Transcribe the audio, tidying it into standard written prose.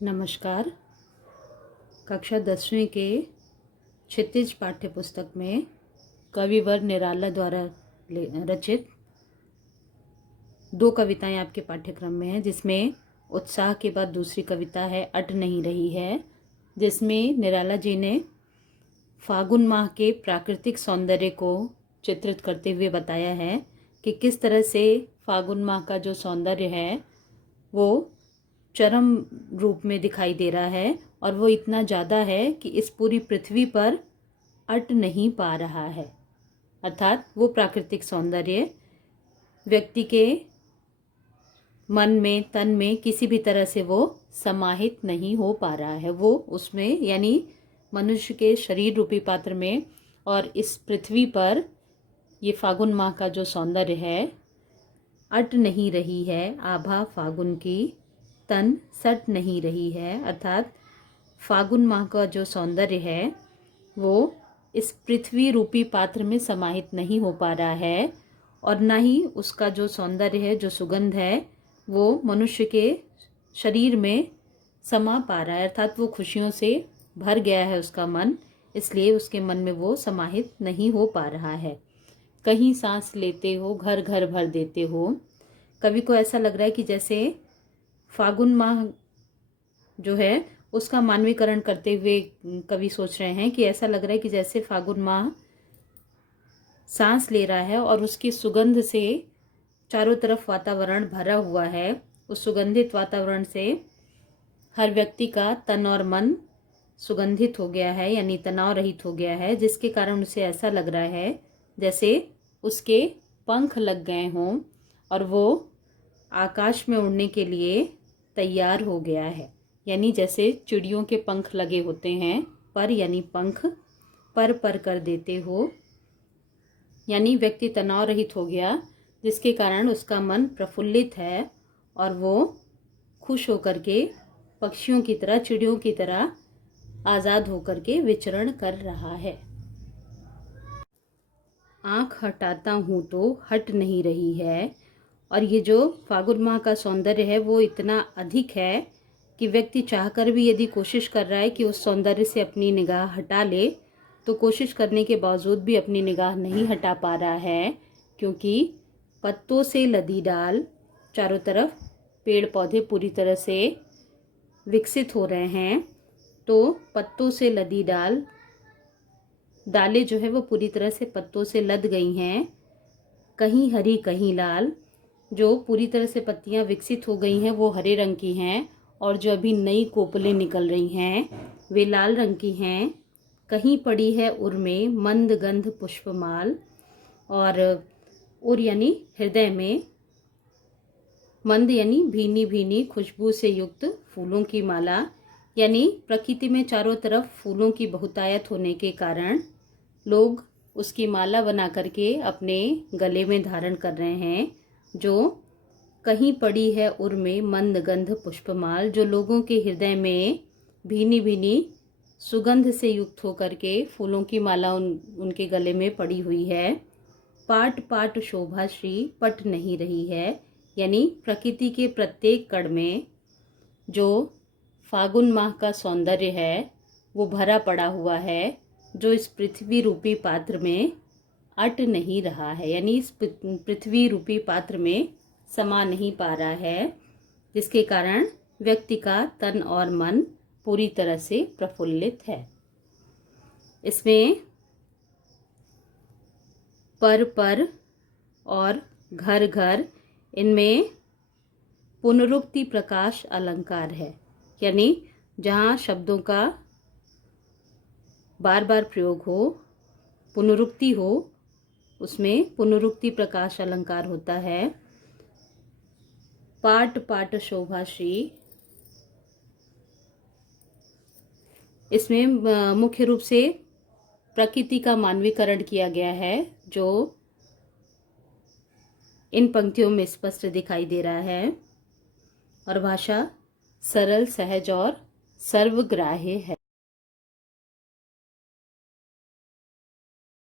नमस्कार। कक्षा 10वीं के क्षितिज पाठ्य पुस्तक में कविवर निराला द्वारा रचित 2 कविताएं आपके पाठ्यक्रम में हैं, जिसमें उत्साह के बाद दूसरी कविता है अट नहीं रही है, जिसमें निराला जी ने फागुन माह के प्राकृतिक सौंदर्य को चित्रित करते हुए बताया है कि किस तरह से फागुन माह का जो सौंदर्य है वो चरम रूप में दिखाई दे रहा है और वो इतना ज़्यादा है कि इस पूरी पृथ्वी पर अट नहीं पा रहा है। अर्थात वो प्राकृतिक सौंदर्य व्यक्ति के मन में, तन में किसी भी तरह से वो समाहित नहीं हो पा रहा है। वो उसमें यानी मनुष्य के शरीर रूपी पात्र में और इस पृथ्वी पर ये फागुन माह का जो सौंदर्य है, अट नहीं रही है आभा फागुन की, तन सट नहीं रही है। अर्थात फागुन माह का जो सौंदर्य है वो इस पृथ्वी रूपी पात्र में समाहित नहीं हो पा रहा है और ना ही उसका जो सौंदर्य है, जो सुगंध है, वो मनुष्य के शरीर में समा पा रहा है। अर्थात वो खुशियों से भर गया है उसका मन, इसलिए उसके मन में वो समाहित नहीं हो पा रहा है। कहीं सांस लेते हो घर घर भर देते हो। कवि को ऐसा लग रहा है कि जैसे फागुन माह जो है उसका मानवीकरण करते हुए कवि सोच रहे हैं कि ऐसा लग रहा है कि जैसे फागुन माह सांस ले रहा है और उसकी सुगंध से चारों तरफ वातावरण भरा हुआ है। उस सुगंधित वातावरण से हर व्यक्ति का तन और मन सुगंधित हो गया है, यानी तनाव रहित हो गया है, जिसके कारण उसे ऐसा लग रहा है जैसे उसके पंख लग गए हों और वो आकाश में उड़ने के लिए तैयार हो गया है। यानी जैसे चिड़ियों के पंख लगे होते हैं, पर यानी पंख पर कर देते हो, यानी व्यक्ति तनाव रहित हो गया, जिसके कारण उसका मन प्रफुल्लित है और वो खुश होकर के पक्षियों की तरह, चिड़ियों की तरह आज़ाद होकर के विचरण कर रहा है। आँख हटाता हूँ तो हट नहीं रही है। और ये जो फागुन माह का सौंदर्य है वो इतना अधिक है कि व्यक्ति चाहकर भी यदि कोशिश कर रहा है कि उस सौंदर्य से अपनी निगाह हटा ले, तो कोशिश करने के बावजूद भी अपनी निगाह नहीं हटा पा रहा है, क्योंकि पत्तों से लदी डाल, चारों तरफ पेड़ पौधे पूरी तरह से विकसित हो रहे हैं, तो पत्तों से लदी डालें जो है वो पूरी तरह से पत्तों से लद गई हैं, कहीं हरी कहीं लाल। जो पूरी तरह से पत्तियां विकसित हो गई हैं वो हरे रंग की हैं और जो अभी नई कोपलें निकल रही हैं वे लाल रंग की हैं। कहीं पड़ी है उर में मंद गंध पुष्पमाल, और उर यानी हृदय में, मंद यानी भीनी भीनी खुशबू से युक्त फूलों की माला, यानी प्रकृति में चारों तरफ फूलों की बहुतायत होने के कारण लोग उसकी माला बना करके अपने गले में धारण कर रहे हैं। जो कहीं पड़ी है उर में मंद गंध पुष्पमाल, जो लोगों के हृदय में भीनी भीनी सुगंध से युक्त होकर के फूलों की माला उनके गले में पड़ी हुई है। पाट पाट शोभा श्री पट नहीं रही है, यानी प्रकृति के प्रत्येक कण में जो फागुन माह का सौंदर्य है वो भरा पड़ा हुआ है, जो इस पृथ्वी रूपी पात्र में अट नहीं रहा है, यानी इस पृथ्वी रूपी पात्र में समा नहीं पा रहा है, जिसके कारण व्यक्ति का तन और मन पूरी तरह से प्रफुल्लित है। इसमें पर और घर घर, इनमें पुनरुक्ति प्रकाश अलंकार है, यानी जहाँ शब्दों का बार बार प्रयोग हो, पुनरुक्ति हो, उसमें पुनरुक्ति प्रकाश अलंकार होता है। पाट पाट शोभा श्री, इसमें मुख्य रूप से प्रकृति का मानवीकरण किया गया है, जो इन पंक्तियों में स्पष्ट दिखाई दे रहा है, और भाषा सरल, सहज और सर्वग्राह्य है।